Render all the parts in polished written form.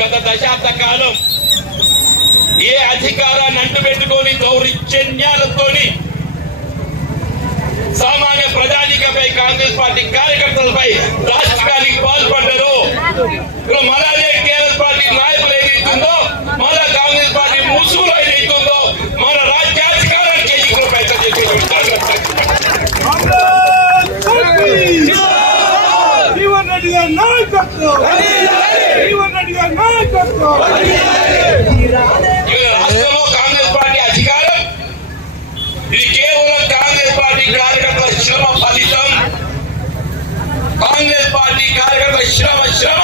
గత దశాబ్ద కాలం ఏ అధికారాన్ని అంటుపెట్టుకొని దౌర్జన్యాలతో సామాన్య ప్రజానికపై కాంగ్రెస్ పార్టీ కార్యకర్తలపై రాష్ట్రానికి పాల్పడ్డారు. మళ్ళీ టీఆర్ఎస్ పార్టీ నాయకులు ఏదైతుందో మళ్ళా కాంగ్రెస్ పార్టీ ముసుగులో ఏదైతుందో మన రాజ్యాధికారానికి ఎన్నికలు ప్రయత్నం రాష్ట్రంలో కాంగ్రెస్ పార్టీ అధికారం ఇది కేవలం కాంగ్రెస్ పార్టీ కార్యకర్తల శ్రమ ఫలితం. కాంగ్రెస్ పార్టీ కార్యకర్తల శ్రమ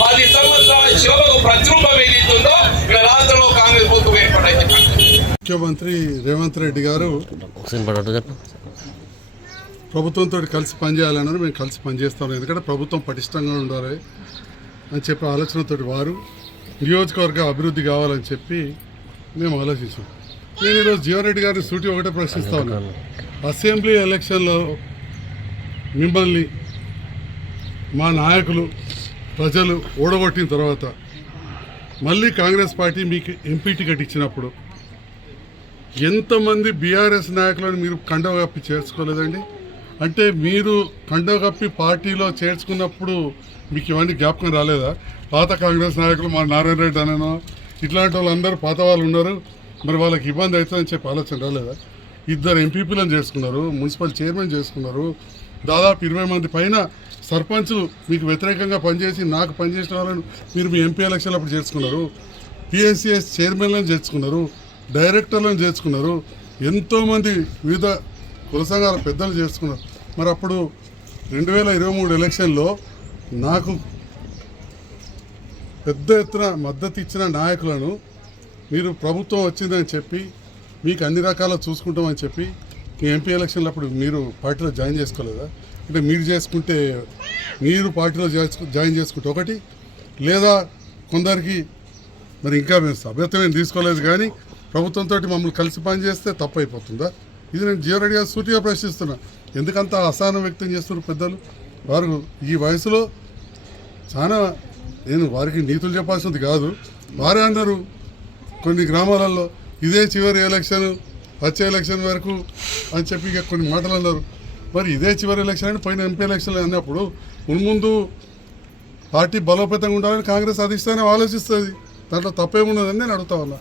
10 సంవత్సరాల శ్రమకు ప్రతిరూపం ఏదైతుందో ఇక్కడ రాష్ట్రంలో కాంగ్రెస్ ప్రభుత్వం ఏర్పడింది. ముఖ్యమంత్రి రేవంత్ రెడ్డి గారు ప్రభుత్వంతో కలిసి పనిచేయాలన్నారు. మేము కలిసి పనిచేస్తాం, ఎందుకంటే ప్రభుత్వం పటిష్టంగా ఉండాలి అని చెప్పి ఆలోచనతో వారు నియోజకవర్గ అభివృద్ధి కావాలని చెప్పి మేము ఆలోచించాం. నేను ఈరోజు జీవన్ రెడ్డి గారిని సూటి ఒకటే ప్రశ్నిస్తా ఉన్నాను. అసెంబ్లీ ఎలక్షన్లో మిమ్మల్ని మా నాయకులు ప్రజలు ఓడగొట్టిన తర్వాత మళ్ళీ కాంగ్రెస్ పార్టీ మీకు ఎంపీ టికెట్ ఇచ్చినప్పుడు ఎంతమంది బీఆర్ఎస్ నాయకులను మీరు కండవ కప్పి చేర్చుకోలేదండి? అంటే మీరు కండవ కప్పి పార్టీలో చేర్చుకున్నప్పుడు మీకు ఇవన్నీ జ్ఞాపకం రాలేదా? పాత కాంగ్రెస్ నాయకులు మా నారాయణ రెడ్డి అనేనో ఇట్లాంటి వాళ్ళందరూ పాత వాళ్ళు ఉన్నారు, మరి వాళ్ళకి ఇబ్బంది అవుతుందని చెప్పి ఆలోచన రాలేదా? 2 ఎంపీపీలను చేసుకున్నారు, మున్సిపల్ చైర్మన్ చేసుకున్నారు, దాదాపు 20 మంది పైన సర్పంచులు మీకు వ్యతిరేకంగా పనిచేసి నాకు పనిచేసిన వాళ్ళను మీరు మీ ఎంపీ ఎలక్షన్లు అప్పుడు చేర్చుకున్నారు, పిఎస్సిఎస్ చైర్మన్లను చేర్చుకున్నారు, డైరెక్టర్లను చేర్చుకున్నారు, ఎంతోమంది వివిధ కుల సంఘాల పెద్దలు చేర్చుకున్నారు. మరి అప్పుడు 2023 ఎలక్షన్లో నాకు పెద్ద ఎత్తున మద్దతు ఇచ్చిన నాయకులను మీరు ప్రభుత్వం వచ్చిందని చెప్పి మీకు అన్ని రకాల చూసుకుంటామని చెప్పి మీ ఎంపీ ఎలక్షన్లు అప్పుడు మీరు పార్టీలో జాయిన్ చేసుకోలేదా? అంటే మీరు చేసుకుంటే మీరు పార్టీలో జాయిన్ చేసుకుంటే ఒకటి, లేదా కొందరికి మరి ఇంకా మేము సభ్యత్వం ఏం తీసుకోలేదు కానీ ప్రభుత్వంతో మమ్మల్ని కలిసి పనిచేస్తే తప్పు అయిపోతుందా? ఇది నేను జీవన్ రెడ్డి గారు సూటిగా ప్రశ్నిస్తున్నా. ఎందుకంత అసహనం వ్యక్తం చేస్తున్నారు పెద్దలు? వారు ఈ వయసులో చాలా, నేను వారికి నీతులు చెప్పాల్సింది కాదు, వారే అన్నారు కొన్ని గ్రామాలలో ఇదే చివరి ఎలక్షన్, వచ్చే ఎలక్షన్ వరకు అని చెప్పి ఇక కొన్ని మాటలు అన్నారు. మరి ఇదే చివరి ఎలక్షన్ అని పోయిన ఎంపీ ఎలక్షన్లు అన్నప్పుడు మున్ముందు పార్టీ బలోపేతంగా ఉండాలని కాంగ్రెస్ అధిష్టానం ఆలోచిస్తుంది. దాంట్లో తప్పేమున్నదని నేను అడుగుతా ఉన్నా.